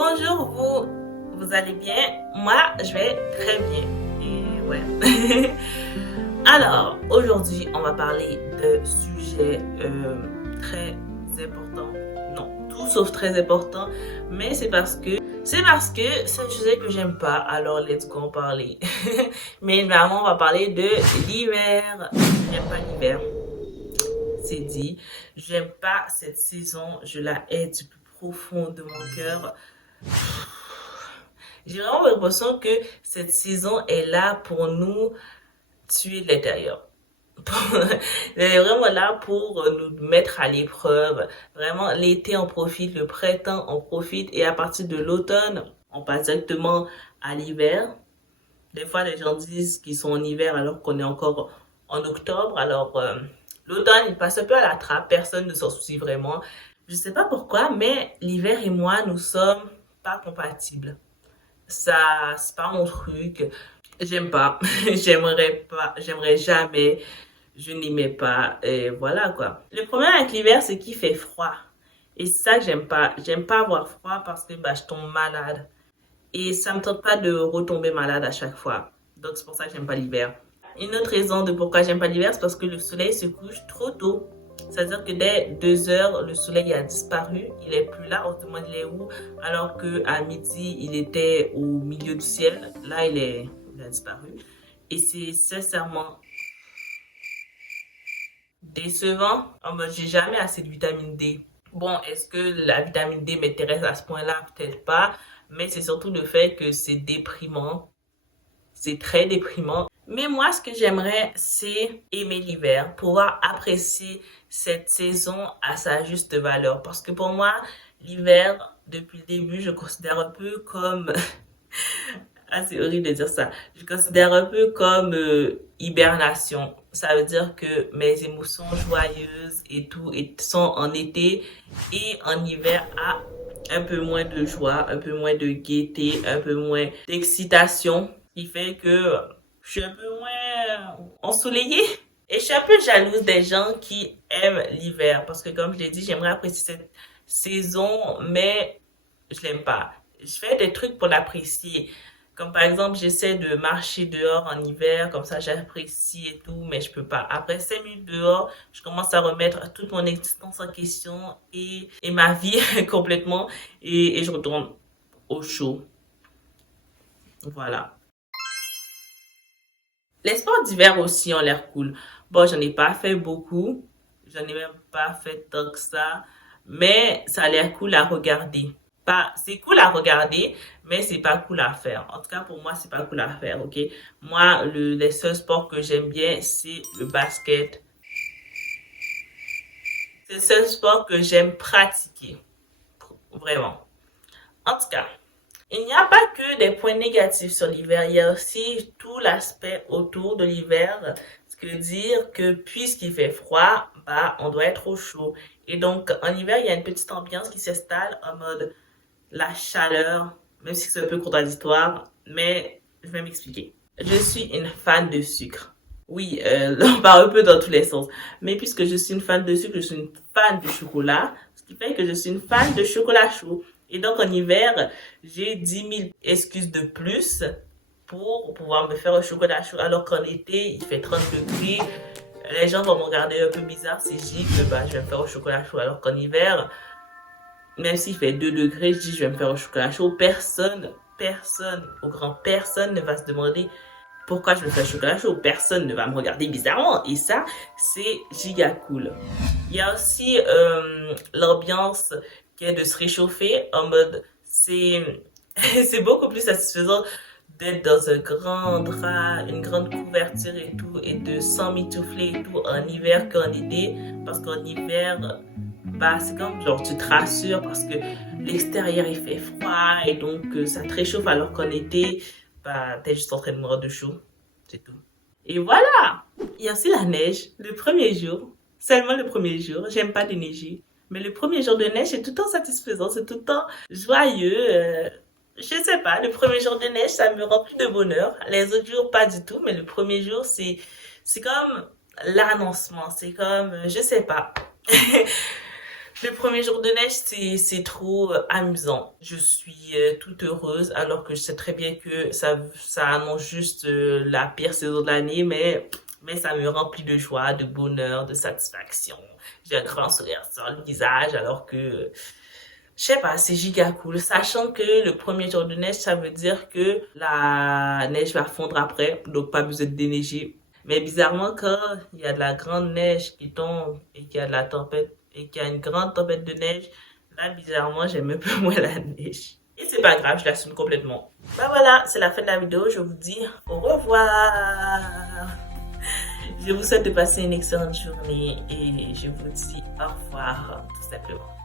Bonjour, vous allez bien? Moi, je vais très bien. Et ouais. Alors, aujourd'hui, on va parler de sujets très importants. Non, tout sauf très important, mais c'est parce que c'est un sujet que j'aime pas. Alors, let's go en parler. Mais évidemment, on va parler de l'hiver. J'aime pas l'hiver. C'est dit. J'aime pas cette saison. Je la hais du plus profond de mon cœur. J'ai vraiment l'impression que cette saison est là pour nous tuer de l'intérieur. Elle est vraiment là pour nous mettre à l'épreuve. Vraiment, l'été on profite, le printemps on profite et à partir de l'automne, on passe directement à l'hiver. Des fois, les gens disent qu'ils sont en hiver alors qu'on est encore en octobre. Alors, l'automne, il passe un peu à la trappe. Personne ne s'en soucie vraiment. Je sais pas pourquoi, mais l'hiver et moi, nous sommes pas compatibles. Ça, c'est pas mon truc. J'aime pas. J'aimerais pas. J'aimerais jamais. Je n'aimais pas. Et voilà quoi. Le problème avec l'hiver, c'est qu'il fait froid. Et c'est ça que j'aime pas. J'aime pas avoir froid parce que bah, je tombe malade. Et ça me tente pas de retomber malade à chaque fois. Donc c'est pour ça que j'aime pas l'hiver. Une autre raison de pourquoi j'aime pas l'hiver, c'est parce que le soleil se couche trop tôt. C'est-à-dire que dès 2 heures, le soleil a disparu, il est plus là, on se demande il est où, alors qu'à midi, il était au milieu du ciel. Là, il a disparu. Et c'est sincèrement décevant. En mode, j'ai jamais assez de vitamine D. Bon, est-ce que la vitamine D m'intéresse à ce point-là? Peut-être pas. Mais c'est surtout le fait que c'est déprimant. C'est très déprimant. Mais moi, ce que j'aimerais, c'est aimer l'hiver, pouvoir apprécier cette saison à sa juste valeur. Parce que pour moi, l'hiver, depuis le début, je considère un peu comme... Ah, c'est horrible de dire ça. Je considère un peu comme hibernation. Ça veut dire que mes émotions joyeuses et tout sont en été et en hiver à un peu moins de joie, un peu moins de gaieté, un peu moins d'excitation, qui fait que je suis un peu moins ensoleillée. Et je suis un peu jalouse des gens qui aiment l'hiver parce que comme je l'ai dit, j'aimerais apprécier cette saison, mais je l'aime pas. Je fais des trucs pour l'apprécier. Comme par exemple, j'essaie de marcher dehors en hiver, comme ça j'apprécie et tout, mais je peux pas. Après 5 minutes dehors, je commence à remettre toute mon existence en question et ma vie complètement et je retourne au chaud. Voilà. Les sports d'hiver aussi ont l'air cool. Bon, j'en ai pas fait beaucoup. J'en ai même pas fait tant que ça. Mais ça a l'air cool à regarder. Pas, c'est cool à regarder, mais c'est pas cool à faire. En tout cas, pour moi, c'est pas cool à faire, ok? Moi, les seuls sports que j'aime bien, c'est le basket. C'est le seul sport que j'aime pratiquer. Vraiment. En tout cas, il n'y a pas que des points négatifs sur l'hiver, il y a aussi tout l'aspect autour de l'hiver, ce que dire que puisqu'il fait froid, bah on doit être au chaud. Et donc en hiver, il y a une petite ambiance qui s'installe en mode la chaleur, même si c'est un peu contradictoire, mais je vais m'expliquer. Je suis une fan de sucre. Oui, on parle un peu dans tous les sens. Mais puisque je suis une fan de sucre, je suis une fan de chocolat, ce qui fait que je suis une fan de chocolat chaud. Et donc en hiver, j'ai 10 000 excuses de plus pour pouvoir me faire un chocolat chaud. Alors qu'en été, il fait 30 degrés. Les gens vont me regarder un peu bizarre si je dis que bah, je vais me faire un chocolat chaud. Alors qu'en hiver, même s'il fait 2 degrés, je dis je vais me faire un chocolat chaud. Personne ne va se demander pourquoi je me fais un chocolat chaud. Personne ne va me regarder bizarrement. Et ça, c'est giga cool. Il y a aussi l'ambiance qui est de se réchauffer en mode c'est c'est beaucoup plus satisfaisant d'être dans un grand drap, une grande couverture et tout et de s'emmitoufler et tout en hiver qu'en été parce qu'en hiver bah c'est comme genre tu te rassures parce que l'extérieur il fait froid et donc ça te réchauffe alors qu'en été bah t'es juste en train de mourir de chaud, c'est tout. Et voilà! Il y a aussi la neige, le premier jour, seulement le premier jour, j'aime pas déneiger. Mais le premier jour de neige, c'est tout le temps satisfaisant, c'est tout le temps joyeux. Je sais pas, le premier jour de neige, ça me remplit de bonheur. Les autres jours, pas du tout, mais le premier jour, c'est comme l'annoncement, c'est comme, je sais pas. Le premier jour de neige, c'est trop amusant. Je suis toute heureuse alors que je sais très bien que ça annonce juste la pire saison de l'année, mais ça me remplit de joie, de bonheur, de satisfaction. J'ai un grand sourire sur le visage alors que, je sais pas, c'est giga cool. Sachant que le premier jour de neige, ça veut dire que la neige va fondre après, donc pas besoin de déneiger. Mais bizarrement, quand il y a de la grande neige qui tombe et qu'il y a de la tempête et qu'il y a une grande tempête de neige, là, bizarrement, j'aime un peu moins la neige. Et c'est pas grave, je l'assume complètement. Bah voilà, c'est la fin de la vidéo. Je vous dis au revoir. Je vous souhaite de passer une excellente journée et je vous dis au revoir, tout simplement.